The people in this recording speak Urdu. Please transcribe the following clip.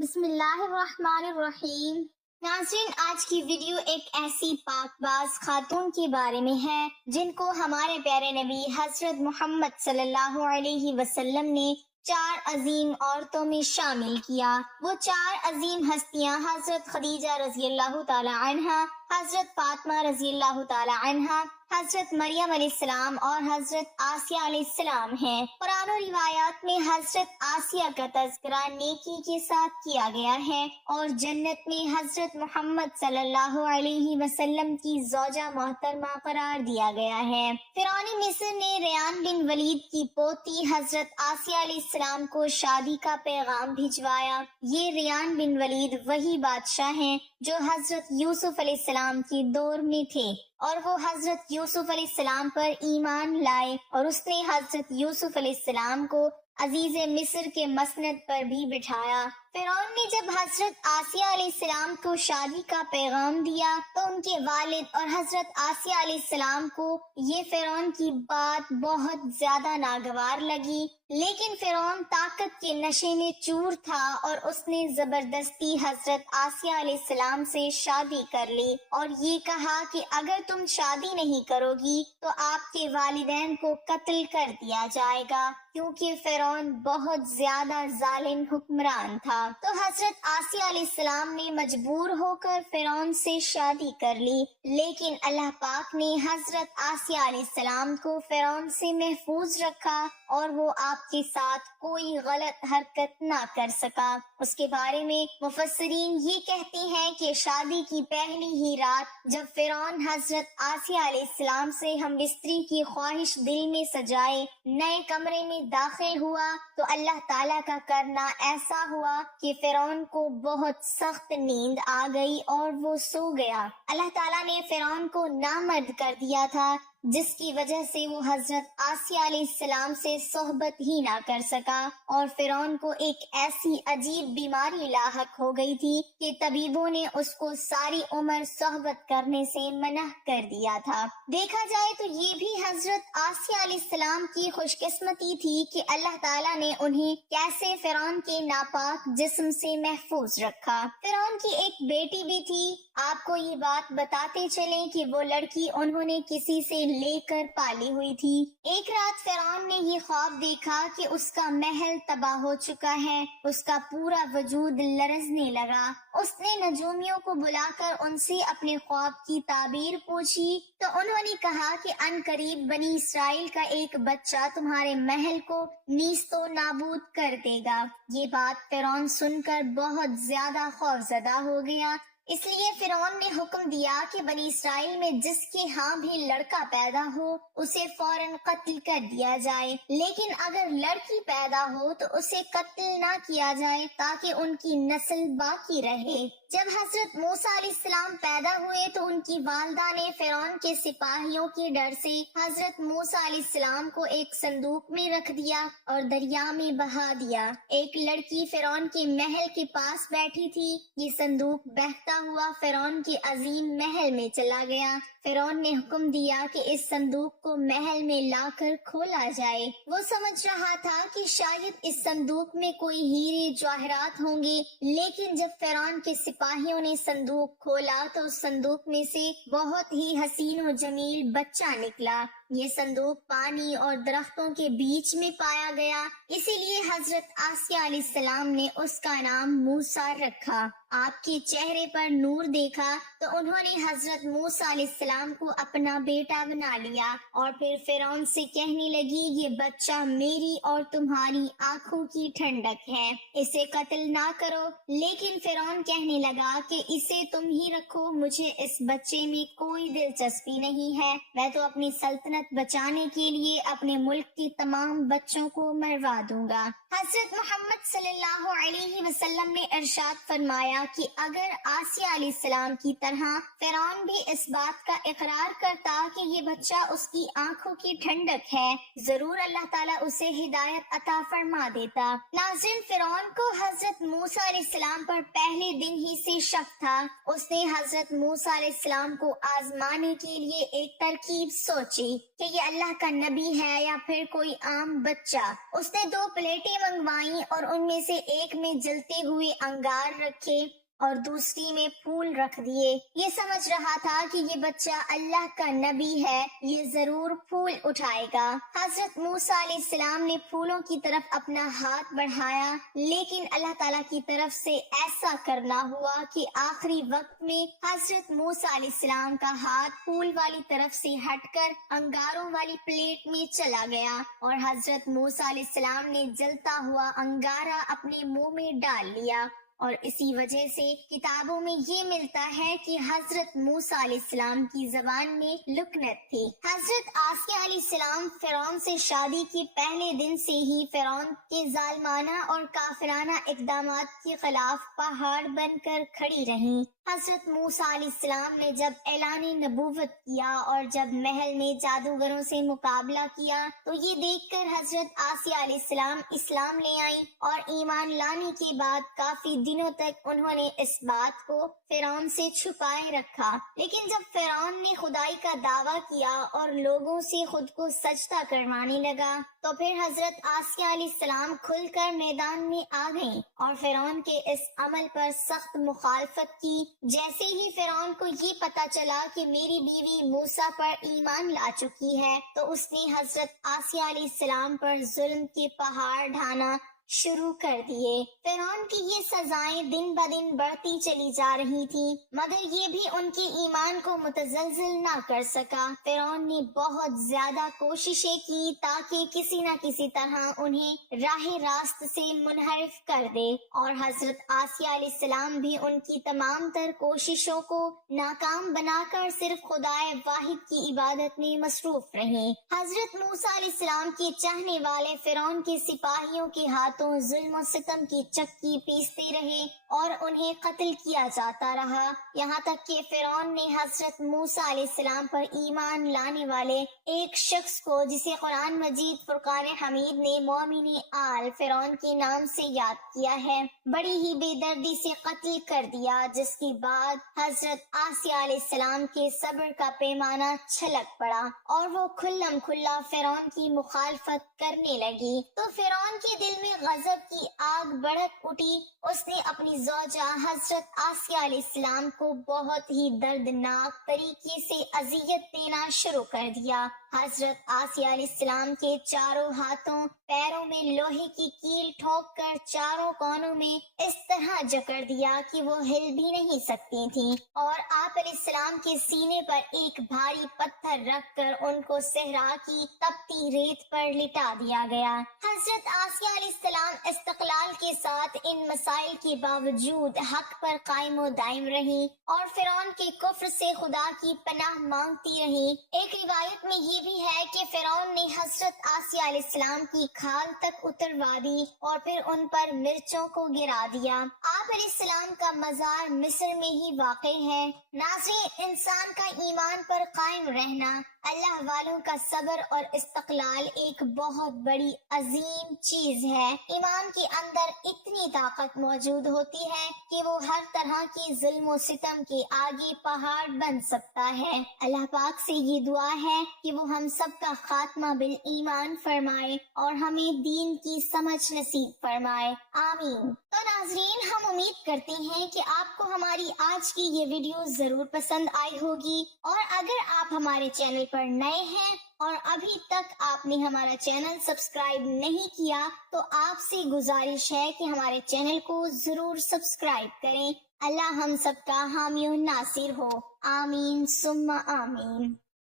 بسم اللہ الرحمن الرحیم۔ ناظرین، آج کی ویڈیو ایک ایسی پاک باز خاتون کے بارے میں ہے جن کو ہمارے پیارے نبی حضرت محمد صلی اللہ علیہ وسلم نے 4 عظیم عورتوں میں شامل کیا۔ وہ 4 عظیم ہستیاں حضرت خدیجہ رضی اللہ تعالی عنہا، حضرت فاطمہ رضی اللہ تعالی عنہا، حضرت مریم علیہ السلام اور حضرت آسیہ علیہ السلام ہیں۔ قرآن و روایات میں حضرت آسیہ کا تذکرہ نیکی کے ساتھ کیا گیا ہے اور جنت میں حضرت محمد صلی اللہ علیہ وسلم کی زوجہ محترمہ قرار دیا گیا ہے۔ فرعون مصر نے ریان بن ولید کی پوتی حضرت آسیہ علیہ السلام کو شادی کا پیغام بھجوایا۔ یہ ریان بن ولید وہی بادشاہ ہیں جو حضرت یوسف علیہ السلام کے دور میں تھے، اور وہ حضرت یوسف علیہ السلام پر ایمان لائے اور اس نے حضرت یوسف علیہ السلام کو عزیز مصر کے مسند پر بھی بٹھایا۔ فرعون نے جب حضرت آسیہ علیہ السلام کو شادی کا پیغام دیا تو ان کے والد اور حضرت آسیہ علیہ السلام کو یہ فرعون کی بات بہت زیادہ ناگوار لگی، لیکن فرعون طاقت کے نشے میں چور تھا اور اس نے زبردستی حضرت آسیہ علیہ السلام سے شادی کر لی اور یہ کہا کہ اگر تم شادی نہیں کرو گی تو آپ کے والدین کو قتل کر دیا جائے گا، کیونکہ فرعون بہت زیادہ ظالم حکمران تھا۔ تو حضرت آسیہ علیہ السلام نے مجبور ہو کر فرعون سے شادی کر لی، لیکن اللہ پاک نے حضرت آسیہ علیہ السلام کو فرعون سے محفوظ رکھا اور وہ آپ کے ساتھ کوئی غلط حرکت نہ کر سکا۔ اس کے بارے میں مفسرین یہ کہتے ہیں کہ شادی کی پہلی ہی رات جب فرعون حضرت آسیہ علیہ السلام سے ہم بستری کی خواہش دل میں سجائے نئے کمرے میں داخل ہوا تو اللہ تعالیٰ کا کرنا ایسا ہوا کہ فرعون کو بہت سخت نیند آ گئی اور وہ سو گیا۔ اللہ تعالیٰ نے فرعون کو نامرد کر دیا تھا، جس کی وجہ سے وہ حضرت آسیہ علیہ السلام سے صحبت ہی نہ کر سکا، اور فرعون کو ایک ایسی عجیب بیماری لاحق ہو گئی تھی کہ طبیبوں نے اس کو ساری عمر صحبت کرنے سے منع کر دیا تھا۔ دیکھا جائے تو یہ بھی حضرت آسیہ علیہ السلام کی خوش قسمتی تھی کہ اللہ تعالیٰ نے انہیں کیسے فرعون کے ناپاک جسم سے محفوظ رکھا۔ فرعون کی ایک بیٹی بھی تھی۔ آپ کو یہ بات بتاتے چلیں کہ وہ لڑکی انہوں نے کسی سے لے کر پالی ہوئی تھی۔ ایک رات فرعون نے یہ خواب دیکھا کہ اس کا محل تباہ ہو چکا ہے، اس کا پورا وجود لرزنے لگا۔ اس نے نجومیوں کو بلا کر ان سے اپنے خواب کی تعبیر پوچھی تو انہوں نے کہا کہ ان قریب بنی اسرائیل کا ایک بچہ تمہارے محل کو نیست و نابود کر دے گا۔ یہ بات فرعون سن کر بہت زیادہ خوفزدہ ہو گیا، اس لیے فرعون نے حکم دیا کہ بنی اسرائیل میں جس کے ہاں بھی لڑکا پیدا ہو اسے فوراً قتل کر دیا جائے، لیکن اگر لڑکی پیدا ہو تو اسے قتل نہ کیا جائے تاکہ ان کی نسل باقی رہے۔ جب حضرت موسیٰ علیہ السلام پیدا ہوئے تو ان کی والدہ نے فرعون کے سپاہیوں کے ڈر سے حضرت موسیٰ علیہ السلام کو ایک صندوق میں رکھ دیا اور دریا میں بہا دیا۔ ایک لڑکی فرعون کے محل کے پاس بیٹھی تھی، یہ صندوق بہتا ہوا فرعون کے عظیم محل میں چلا گیا۔ فرعون نے حکم دیا کہ اس صندوق کو محل میں لا کر کھولا جائے۔ وہ سمجھ رہا تھا کہ شاید اس صندوق میں کوئی ہیرے جواہرات ہوں گے، لیکن جب فرعون کے سپاہیوں نے صندوق کھولا تو اس صندوق میں سے بہت ہی حسین و جمیل بچہ نکلا۔ یہ صندوق پانی اور درختوں کے بیچ میں پایا گیا، اسی لیے حضرت آسیہ علیہ السلام نے اس کا نام موسیٰ رکھا۔ آپ کے چہرے پر نور دیکھا تو انہوں نے حضرت موسیٰ علیہ السلام کو اپنا بیٹا بنا لیا اور پھر فرعون سے کہنے لگی، یہ بچہ میری اور تمہاری آنکھوں کی ٹھنڈک ہے، اسے قتل نہ کرو۔ لیکن فرعون کہنے لگا کہ اسے تم ہی رکھو، مجھے اس بچے میں کوئی دلچسپی نہیں ہے، میں تو اپنی سلطنت بچانے کے لیے اپنے ملک کے تمام بچوں کو مروا دوں گا۔ حضرت محمد صلی اللہ علیہ وسلم نے ارشاد فرمایا فرمایا کہ اگر آسیہ علیہ السلام کی طرح فرعون بھی اس بات کا اقرار کرتا کہ یہ بچہ اس کی آنکھوں کی ٹھنڈک ہے، ضرور اللہ تعالیٰ اسے ہدایت عطا فرما دیتا۔ ناظرین، فرعون کو حضرت موسیٰ علیہ السلام پر پہلے دن ہی سے شک تھا۔ اس نے حضرت موسیٰ علیہ السلام کو آزمانے کے لیے ایک ترکیب سوچی کہ یہ اللہ کا نبی ہے یا پھر کوئی عام بچہ۔ اس نے 2 پلیٹیں منگوائیں اور ان میں سے ایک میں جلتے ہوئے انگار رکھے اور دوسری میں پھول رکھ دیے۔ یہ سمجھ رہا تھا کہ یہ بچہ اللہ کا نبی ہے، یہ ضرور پھول اٹھائے گا۔ حضرت موسیٰ علیہ السلام نے پھولوں کی طرف اپنا ہاتھ بڑھایا، لیکن اللہ تعالیٰ کی طرف سے ایسا کرنا ہوا کہ آخری وقت میں حضرت موسیٰ علیہ السلام کا ہاتھ پھول والی طرف سے ہٹ کر انگاروں والی پلیٹ میں چلا گیا اور حضرت موسیٰ علیہ السلام نے جلتا ہوا انگارہ اپنے منہ میں ڈال لیا۔ اور اسی وجہ سے کتابوں میں یہ ملتا ہے کہ حضرت موسیٰ علیہ السلام کی زبان میں لکنت تھی۔ حضرت آسیہ علیہ السلام فرعون سے شادی کے پہلے دن سے ہی فرعون کے ظالمانہ اور کافرانہ اقدامات کے خلاف پہاڑ بن کر کھڑی رہیں۔ حضرت موسیٰ علیہ السلام نے جب اعلان نبوت کیا اور جب محل میں جادوگروں سے مقابلہ کیا تو یہ دیکھ کر حضرت آسیہ علیہ السلام اسلام لے آئیں، اور ایمان لانے کے بعد کافی دنوں تک انہوں نے اس بات کو فرعون سے چھپائے رکھا۔ لیکن جب فرعون نے خدائی کا دعویٰ کیا اور لوگوں سے خود کو سجدہ کروانے لگا تو پھر حضرت آسیہ علیہ السلام کھل کر میدان میں آ گئیں اور فرعون کے اس عمل پر سخت مخالفت کی۔ جیسے ہی فرعون کو یہ پتا چلا کہ میری بیوی موسیٰ پر ایمان لا چکی ہے تو اس نے حضرت آسیہ علیہ السلام پر ظلم کے پہاڑ ڈھانا شروع کر دیے۔ فرعون کی یہ سزائیں دن بدن بڑھتی چلی جا رہی تھیں، مگر یہ بھی ان کے ایمان کو متزلزل نہ کر سکا۔ فرعون نے بہت زیادہ کوششیں کی تاکہ کسی نہ کسی طرح انہیں راہ راست سے منحرف کر دے، اور حضرت آسیہ علیہ السلام بھی ان کی تمام تر کوششوں کو ناکام بنا کر صرف خدائے واحد کی عبادت میں مصروف رہیں۔ حضرت موسیٰ علیہ السلام کے چاہنے والے فرعون کے سپاہیوں کے ہاتھ ظلم و ستم کی چکی پیستے رہے اور انہیں قتل کیا جاتا رہا، یہاں تک کہ فرعون نے حضرت موسیٰ علیہ السلام پر ایمان لانے والے ایک شخص کو، جسے قرآن مجید فرقان حمید نے مومن آل فرعون کے نام سے یاد کیا ہے، بڑی ہی بے دردی سے قتل کر دیا، جس کے بعد حضرت آسیہ علیہ السلام کے صبر کا پیمانہ چھلک پڑا اور وہ کھلم کھلا فرعون کی مخالفت کرنے لگی۔ تو فرعون کے دل میں غضب کی آگ بھڑک اٹھی۔ اس نے اپنی زوجہ حضرت آسیہ علیہ السلام کو بہت ہی دردناک طریقے سے اذیت دینا شروع کر دیا۔ حضرت آسیہ علیہ السلام کے چاروں ہاتھوں پیروں میں لوہے کی کیل ٹھوک کر چاروں کونوں میں اس طرح جکڑ دیا کہ وہ ہل بھی نہیں سکتی تھیں، اور آپ علیہ السلام کے سینے پر ایک بھاری پتھر رکھ کر ان کو صحرا کی تپتی ریت پر لٹا دیا گیا۔ حضرت آسیہ علیہ السلام استقلال کے ساتھ ان مسائل کے باوجود حق پر قائم و دائم رہیں اور فرعون کے کفر سے خدا کی پناہ مانگتی رہیں۔ ایک روایت میں یہ بھی ہے کہ فرعون نے حضرت آسیہ علیہ السلام کی کھال تک اتروا دی اور پھر ان پر مرچوں کو گرا دیا۔ آپ علیہ السلام کا مزار مصر میں ہی واقع ہے۔ ناظرین، انسان کا ایمان پر قائم رہنا، اللہ والوں کا صبر اور استقلال ایک بہت بڑی عظیم چیز ہے۔ ایمان کے اندر اتنی طاقت موجود ہوتی ہے کہ وہ ہر طرح کی ظلم و ستم کے آگے پہاڑ بن سکتا ہے۔ اللہ پاک سے یہ دعا ہے کہ وہ ہم سب کا خاتمہ بالایمان فرمائے اور ہمیں دین کی سمجھ نصیب فرمائے، آمین۔ تو ناظرین، ہم امید کرتے ہیں کہ آپ کو ہماری آج کی یہ ویڈیو ضرور پسند آئی ہوگی، اور اگر آپ ہمارے چینل پر نئے ہیں اور ابھی تک آپ نے ہمارا چینل سبسکرائب نہیں کیا تو آپ سے گزارش ہے کہ ہمارے چینل کو ضرور سبسکرائب کریں۔ اللہ ہم سب کا حامی و ناصر ہو، آمین ثم آمین۔